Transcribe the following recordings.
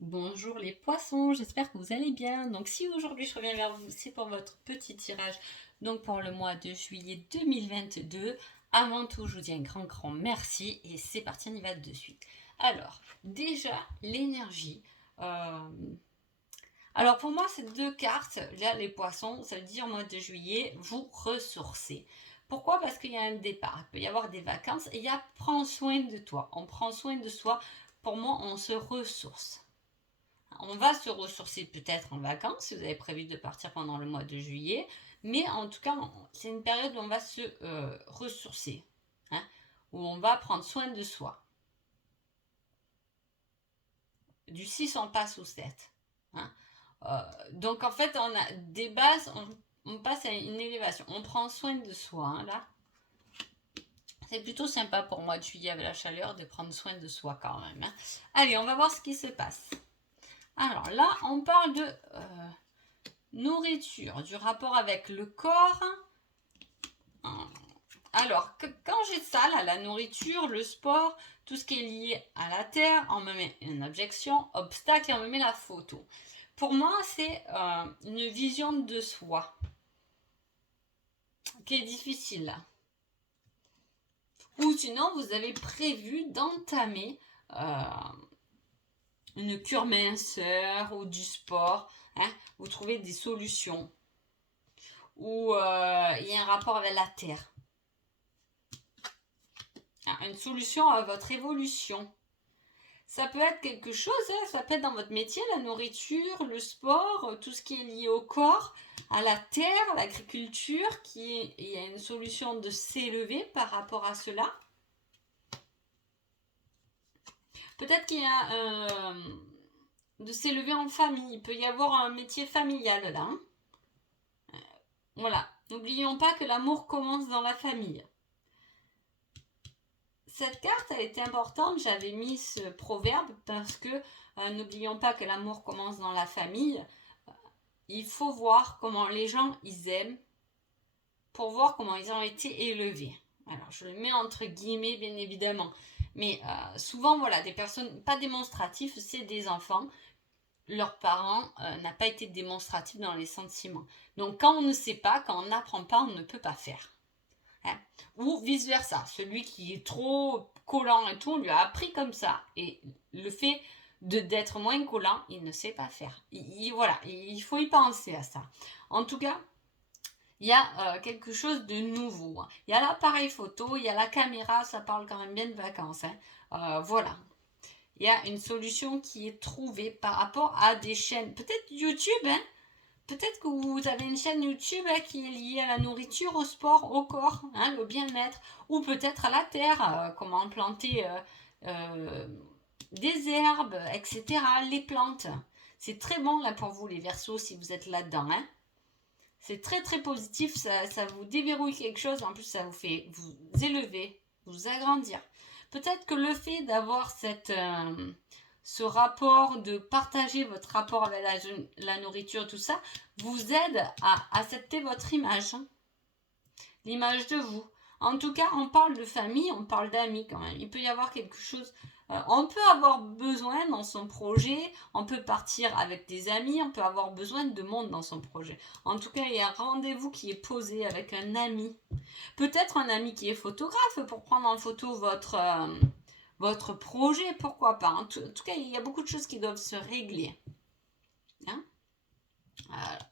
Bonjour les poissons, j'espère que vous allez bien. Donc si aujourd'hui je reviens vers vous, c'est pour votre petit tirage, donc pour le mois de juillet 2022. Avant tout, je vous dis un grand merci et c'est parti, on y va de suite. Alors, déjà, l'énergie. euh, Alors pour moi, ces deux cartes, là les poissons, ça veut dire au mois de juillet, vous ressourcez. Pourquoi? Parce qu'il y a un départ, il peut y avoir des vacances et il y a prends soin de toi. On prend soin de soi. Pour moi, on se ressource. On va se ressourcer peut-être en vacances si vous avez prévu de partir pendant le mois de juillet. Mais en tout cas, c'est une période où on va se ressourcer. Hein, où on va prendre soin de soi. Du 6, on passe au 7. Hein. Donc en fait, on a des bases, on passe à une élévation. On prend soin de soi, hein, là. C'est plutôt sympa pour moi de juillet avec la chaleur de prendre soin de soi quand même. Hein. Allez, on va voir ce qui se passe. Alors là, on parle de nourriture, du rapport avec le corps. Alors, quand j'ai ça, là, la nourriture, le sport, tout ce qui est lié à la terre, on me met une objection, obstacle et on me met la photo. Pour moi, c'est une vision de soi qui est difficile là. Ou sinon, vous avez prévu d'entamer une cure minceur ou du sport. Hein, vous trouvez des solutions. Ou il y a un rapport avec la terre. Une solution à votre évolution. Ça peut être quelque chose, hein, ça peut être dans votre métier, la nourriture, le sport, tout ce qui est lié au corps, à la terre, à l'agriculture, il y a une solution de s'élever par rapport à cela. Peut-être qu'il y a de s'élever en famille, il peut y avoir un métier familial là. Hein. Voilà, n'oublions pas que l'amour commence dans la famille. Cette carte a été importante, j'avais mis ce proverbe parce que n'oublions pas que l'amour commence dans la famille. Il faut voir comment les gens ils aiment pour voir comment ils ont été élevés. Alors je le mets entre guillemets bien évidemment, mais souvent voilà des personnes pas démonstratives, c'est des enfants. Leurs parents n'ont pas été démonstratifs dans les sentiments. Donc quand on ne sait pas, quand on n'apprend pas, on ne peut pas faire. Hein. Ou vice versa, celui qui est trop collant et tout, on lui a appris comme ça. Et le fait d'être moins collant, il ne sait pas faire. Voilà, il faut y penser à ça. En tout cas, il y a quelque chose de nouveau. Hein. Il y a l'appareil photo, il y a la caméra, ça parle quand même bien de vacances. Hein. Voilà. Il y a une solution qui est trouvée par rapport à des chaînes, peut-être YouTube, hein. Peut-être que vous avez une chaîne YouTube qui est liée à la nourriture, au sport, au corps, hein, le bien-être, ou peut-être à la terre, comment planter des herbes, etc., les plantes. C'est très bon là pour vous les Verseaux si vous êtes là-dedans. Hein. C'est très positif, ça vous déverrouille quelque chose, en plus ça vous fait vous élever, vous agrandir. Peut-être que le fait d'avoir ce rapport, de partager votre rapport avec la nourriture, tout ça, vous aide à accepter votre image, hein, l'image de vous. En tout cas, on parle de famille, on parle d'amis quand même. Il peut y avoir quelque chose. On peut avoir besoin dans son projet, on peut partir avec des amis, on peut avoir besoin de monde dans son projet. En tout cas, il y a un rendez-vous qui est posé avec un ami. Peut-être un ami qui est photographe pour prendre en photo votre projet, pourquoi pas. En tout cas, il y a beaucoup de choses qui doivent se régler. Hein.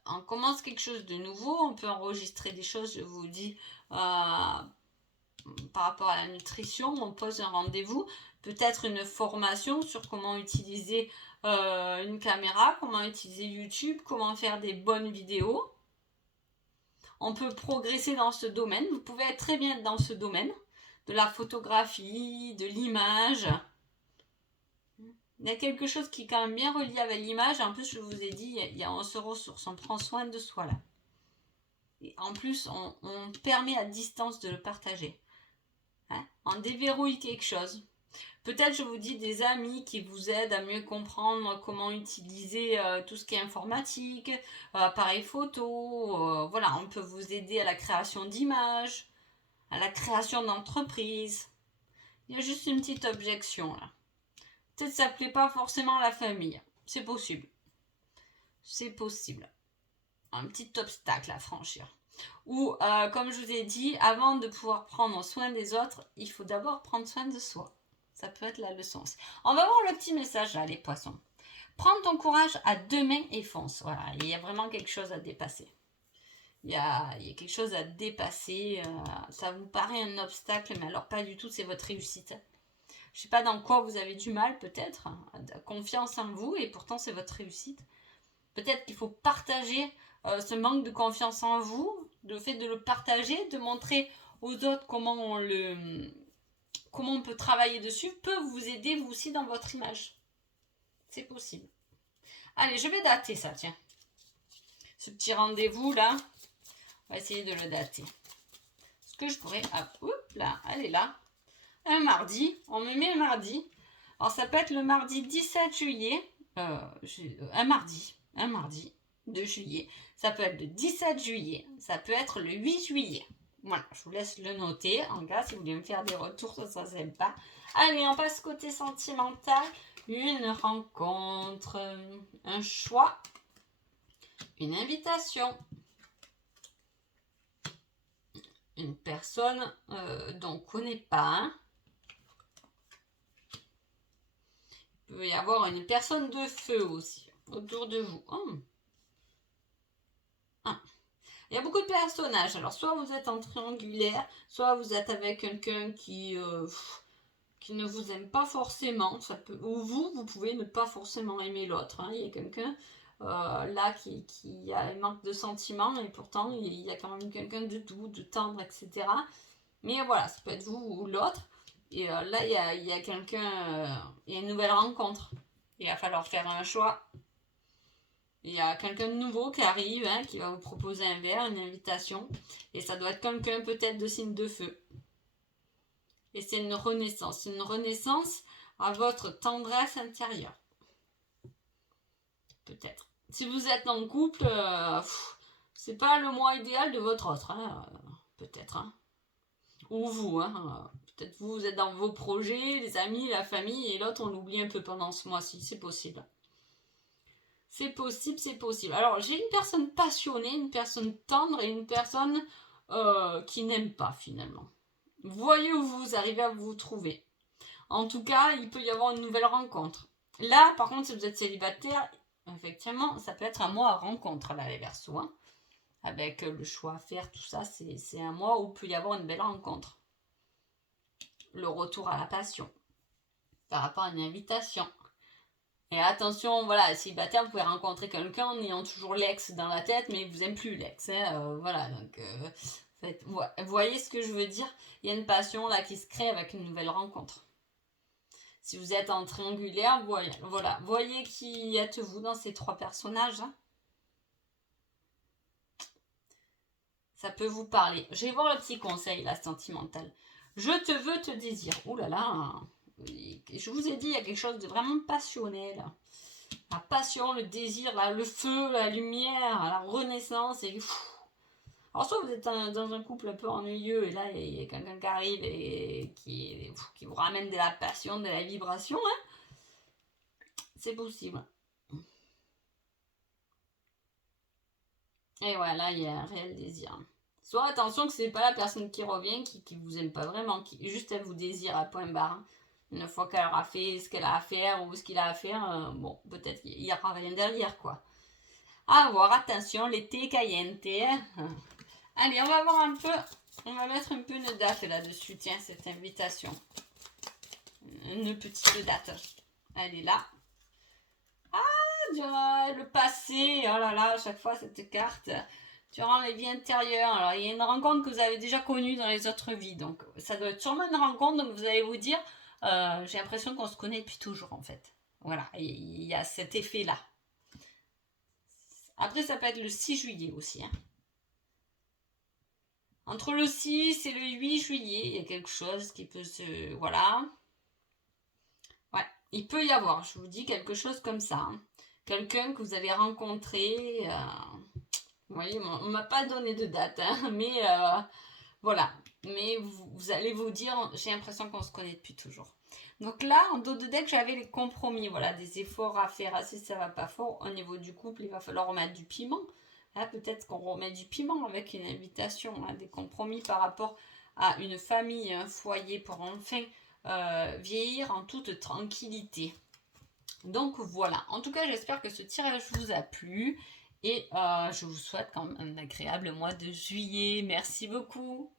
On commence quelque chose de nouveau, on peut enregistrer des choses, je vous dis, par rapport à la nutrition, on pose un rendez-vous, peut-être une formation sur comment utiliser une caméra, comment utiliser YouTube, comment faire des bonnes vidéos. On peut progresser dans ce domaine, vous pouvez être très bien dans ce domaine, de la photographie, de l'image. Il y a quelque chose qui est quand même bien relié avec l'image. En plus, je vous ai dit, on se ressource, on prend soin de soi là. Et en plus, on permet à distance de le partager. Hein, on déverrouille quelque chose. Peut-être, je vous dis, des amis qui vous aident à mieux comprendre comment utiliser tout ce qui est informatique, appareil photo. Voilà, on peut vous aider à la création d'images, à la création d'entreprises. Il y a juste une petite objection là. Peut-être que ça ne plaît pas forcément à la famille. C'est possible. C'est possible. Un petit obstacle à franchir. Ou, comme je vous ai dit, avant de pouvoir prendre soin des autres, il faut d'abord prendre soin de soi. Ça peut être la leçon. On va voir le petit message là, les poissons. Prends ton courage à 2 mains et fonce. Voilà, il y a vraiment quelque chose à dépasser. Il y a quelque chose à dépasser. Ça vous paraît un obstacle, mais alors pas du tout, c'est votre réussite. Je ne sais pas dans quoi vous avez du mal, peut-être. Confiance en vous, et pourtant c'est votre réussite. Peut-être qu'il faut partager ce manque de confiance en vous, le fait de le partager, de montrer aux autres comment on peut travailler dessus, peut vous aider vous aussi dans votre image. C'est possible. Allez, je vais dater ça, tiens. Ce petit rendez-vous là, on va essayer de le dater. Ce que je pourrais... Hop là, elle est là. Un mardi, on me met un mardi. Alors ça peut être le mardi 17 juillet. Un mardi de juillet. Ça peut être le 17 juillet. Ça peut être le 8 juillet. Voilà, je vous laisse le noter. En cas, si vous voulez me faire des retours, ça sera sympa. Allez, on passe côté sentimental. Une rencontre, un choix, une invitation. Une personne dont on ne connaît pas. Il peut y avoir une personne de feu aussi autour de vous. Il y a beaucoup de personnages. Alors, soit vous êtes en triangulaire, soit vous êtes avec quelqu'un qui ne vous aime pas forcément. Ou vous pouvez ne pas forcément aimer l'autre. Il y a quelqu'un là qui a un manque de sentiments, et pourtant il y a quand même quelqu'un de doux, de tendre, etc. Mais voilà, ça peut être vous ou l'autre. Et là, il y a quelqu'un, il y a une nouvelle rencontre. Il va falloir faire un choix. Il y a quelqu'un de nouveau qui arrive, qui va vous proposer un verre, une invitation. Et ça doit être quelqu'un peut-être de signe de feu. Et c'est une renaissance. Une renaissance à votre tendresse intérieure. Peut-être. Si vous êtes en couple, c'est pas le mois idéal de votre autre. Peut-être. Ou vous. Peut-être vous êtes dans vos projets, les amis, la famille, et l'autre on l'oublie un peu pendant ce mois-ci. C'est possible. C'est possible, c'est possible. Alors, j'ai une personne passionnée, une personne tendre et une personne qui n'aime pas finalement. Voyez où vous arrivez à vous trouver. En tout cas, il peut y avoir une nouvelle rencontre. Là, par contre, si vous êtes célibataire, effectivement, ça peut être un mois à rencontre, là, les Verseaux. Avec le choix à faire, tout ça, c'est un mois où il peut y avoir une belle rencontre. Le retour à la passion. Par rapport à une invitation. Et attention, voilà, célibataire, vous pouvez rencontrer quelqu'un en ayant toujours l'ex dans la tête, mais il vous aime plus l'ex. Voilà, donc vous voyez ce que je veux dire. Il y a une passion là qui se crée avec une nouvelle rencontre. Si vous êtes en triangulaire, voilà, voyez qui êtes-vous dans ces 3 personnages. Ça peut vous parler. Je vais voir le petit conseil là, sentimental. Je te veux, te désire. Ouh là là. Je vous ai dit, il y a quelque chose de vraiment passionnel. La passion, le désir, là, le feu, la lumière, la renaissance. Et alors, soit vous êtes dans un couple un peu ennuyeux, et là, il y a quelqu'un qui arrive et qui vous ramène de la passion, de la vibration. C'est possible. Et voilà, il y a un réel désir. Soit attention que c'est pas la personne qui revient, qui vous aime pas vraiment, qui juste elle vous désire à point barre. Une fois qu'elle aura fait ce qu'elle a à faire ou ce qu'il a à faire, bon, peut-être qu'il n'y aura rien derrière, quoi. À voir, attention, l'été caliente. Allez, on va voir un peu, on va mettre un peu une date là-dessus, tiens, cette invitation. Une petite date. Elle est là. Ah, le passé, oh là là, à chaque fois cette carte. Durant les vies intérieures. Alors, il y a une rencontre que vous avez déjà connue dans les autres vies. Donc, ça doit être sûrement une rencontre. Donc, vous allez vous dire, j'ai l'impression qu'on se connaît depuis toujours, en fait. Voilà, il y a cet effet-là. Après, ça peut être le 6 juillet aussi. Entre le 6 et le 8 juillet, il y a quelque chose qui peut se... Voilà. Ouais, il peut y avoir, je vous dis, quelque chose comme ça. Quelqu'un que vous avez rencontré... Vous voyez, on ne m'a pas donné de date, mais voilà. Mais vous allez vous dire, j'ai l'impression qu'on se connaît depuis toujours. Donc là, en dos de deck, j'avais les compromis. Voilà, des efforts à faire. Si ça va pas fort, au niveau du couple, il va falloir remettre du piment. Hein, peut-être qu'on remet du piment avec une invitation, hein, des compromis par rapport à une famille, un foyer pour enfin vieillir en toute tranquillité. Donc voilà, en tout cas j'espère que ce tirage vous a plu et je vous souhaite quand même un agréable mois de juillet. Merci beaucoup.